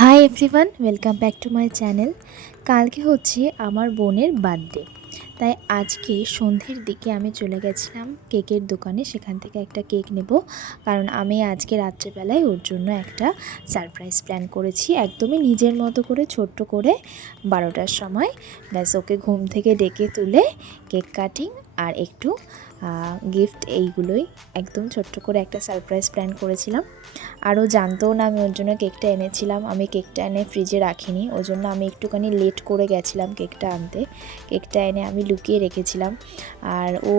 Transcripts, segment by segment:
Hi everyone, welcome back to my channel. কালকে হচ্ছে আমার বোনের বার্থডে, তাই আজকে সন্ধ্যের দিকে আমি চলে গেছিলাম কেকের দোকানে। সেখান থেকে একটা কেক নেব, কারণ আমি আজকে রাত্রেবেলায় ওর জন্য একটা সারপ্রাইজ প্ল্যান করেছি, একদমই নিজের মতো করে ছোট্ট করে 12টার সময়। ব্যাস ওকে ঘুম থেকে ডেকে তুলে কেক কাটিং আর একটু গিফট, এইগুলোই একদম ছোট্ট করে একটা সারপ্রাইজ প্ল্যান করেছিলাম। আরও জানতেও না আমি ওর জন্য কেকটা এনেছিলাম। আমি কেকটা এনে ফ্রিজে রাখিনি, ওই জন্য আমি একটুখানি লেট করে গেছিলাম কেকটা আনতে। কেকটা এনে আমি লুকিয়ে রেখেছিলাম, আর ও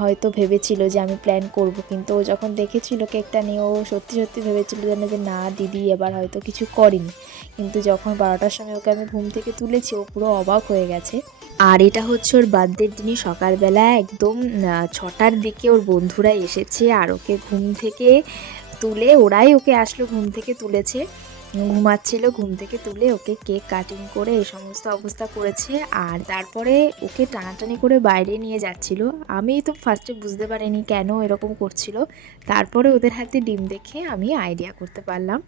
হয়তো ভেবেছিল যে আমি প্ল্যান করব, কিন্তু ও যখন দেখেছিল কেকটা নিয়ে ও সত্যি সত্যি ভেবেছিল যে না দিদি এবার হয়তো কিছু করেনি। কিন্তু যখন 12টার সময় ওকে আমি ঘুম থেকে তুলেছি, ও পুরো অবাক হয়ে গেছে। আর এটা হচ্ছে ওর বার্থডের দিনই সকালবেলা একদম 6টার দিকে ওর বন্ধুরা এসেছে, আর ওকে ঘুম থেকে তুলে ওরাই ওকে আসলো, ঘুম থেকে তুলেছে, ঘুমাচ্ছিল, ঘুম থেকে তুলে ওকে কেক কাটিং করে এই সমস্ত অবস্থা করেছে। আর তারপরে ওকে টানাটানি করে বাইরে নিয়ে যাচ্ছিল। আমি তো ফার্স্টে বুঝতে পারিনি কেন এরকম করছিল, তারপরে ওদের হাতে ডিম দেখে আমি আইডিয়া করতে পারলাম।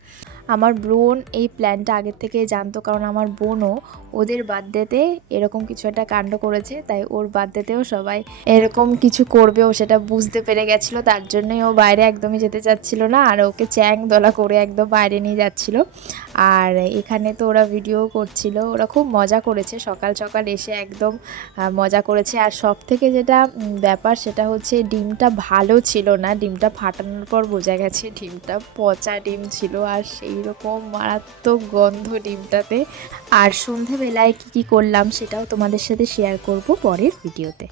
আমার বোন এই প্ল্যানটা আগের থেকে জানতো, কারণ আমার বোনও ওদের বার্থডেতে এরকম কিছু একটা কাণ্ড করেছে, তাই ওর বার্থডেতেও সবাই এরকম কিছু করবে, ও সেটা বুঝতে পেরে গেছিলো। তার জন্যই ও বাইরে একদমই যেতে চাচ্ছিল না, আর ওকে চ্যাং দোলা করে একদম বাইরে নিয়ে যাচ্ছিল। আর এখানে তো ওরা ভিডিও করছিল, ওরা খুব মজা করেছে, সকাল সকাল এসে একদম মজা করেছে। আর সব থেকে যেটা ব্যাপার সেটা হচ্ছে ডিমটা ভালো ছিল না, ডিমটা ফাটানোর পর বোঝা গেছে ডিমটা পচা ডিম ছিল, আর সেই রকম মারাত্মক গন্ধ ডিমটাতে। আর সন্ধেবেলায় কী কী করলাম সেটাও তোমাদের সাথে শেয়ার করব পরের ভিডিওতে।